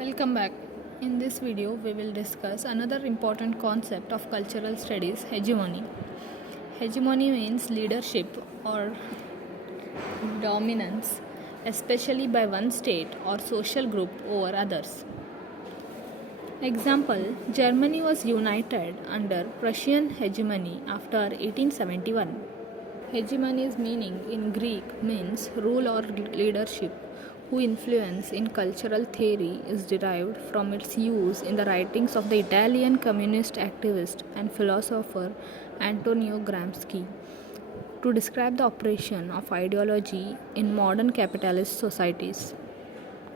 Welcome back. In this video, we will discuss another important concept of cultural studies, hegemony. Hegemony means leadership or dominance, especially by one state or social group over others. Example, Germany was united under Prussian hegemony after 1871. Hegemony's meaning in Greek means rule or leadership, whose influence in cultural theory is derived from its use in the writings of the Italian communist activist and philosopher Antonio Gramsci to describe the operation of ideology in modern capitalist societies.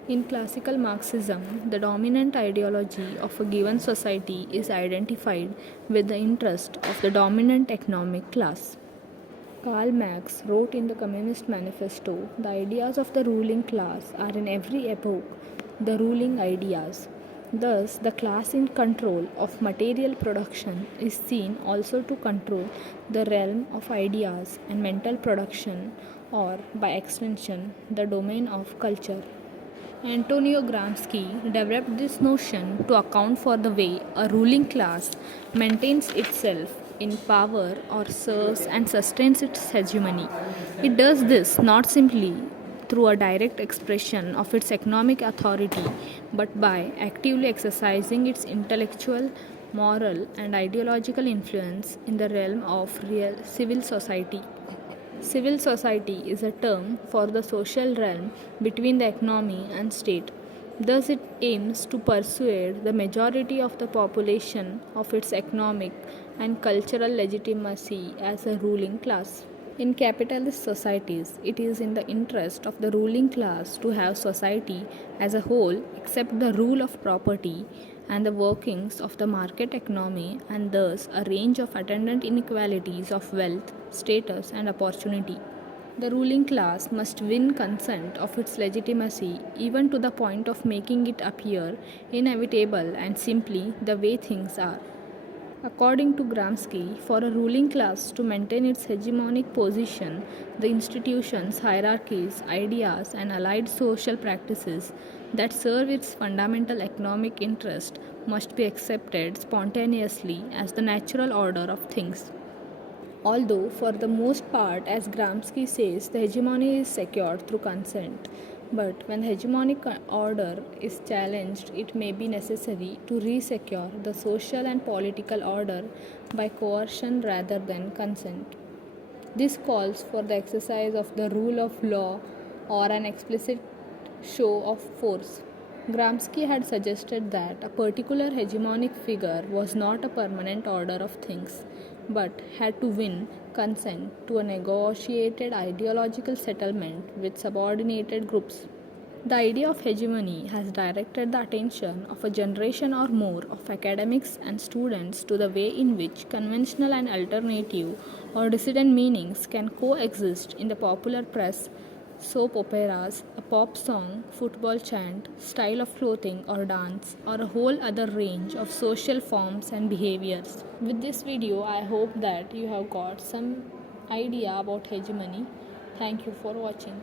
In classical Marxism, the dominant ideology of a given society is identified with the interest of the dominant economic class. Karl Marx wrote in the Communist Manifesto, the ideas of the ruling class are in every epoch the ruling ideas. Thus, the class in control of material production is seen also to control the realm of ideas and mental production, or by extension, the domain of culture. Antonio Gramsci developed this notion to account for the way a ruling class maintains itself in power or serves and sustains its hegemony. It does this not simply through a direct expression of its economic authority, but by actively exercising its intellectual, moral, and ideological influence in the realm of real civil society. Civil society is a term for the social realm between the economy and state. Thus, it aims to persuade the majority of the population of its economic and cultural legitimacy as a ruling class. In capitalist societies, it is in the interest of the ruling class to have society as a whole accept the rule of property and the workings of the market economy, and thus a range of attendant inequalities of wealth, status, and opportunity. The ruling class must win consent of its legitimacy even to the point of making it appear inevitable and simply the way things are. According to Gramsci, for a ruling class to maintain its hegemonic position, the institutions, hierarchies, ideas, and allied social practices that serve its fundamental economic interest must be accepted spontaneously as the natural order of things. Although, for the most part, as Gramsci says, the hegemony is secured through consent. But when the hegemonic order is challenged, it may be necessary to resecure the social and political order by coercion rather than consent. This calls for the exercise of the rule of law or an explicit show of force. Gramsci had suggested that a particular hegemonic figure was not a permanent order of things, but had to win consent to a negotiated ideological settlement with subordinated groups. The idea of hegemony has directed the attention of a generation or more of academics and students to the way in which conventional and alternative or dissident meanings can coexist in the popular press, soap operas, a pop song, football chant, style of clothing or dance, or a whole other range of social forms and behaviors. With this video, I hope that you have got some idea about hegemony. Thank you for watching.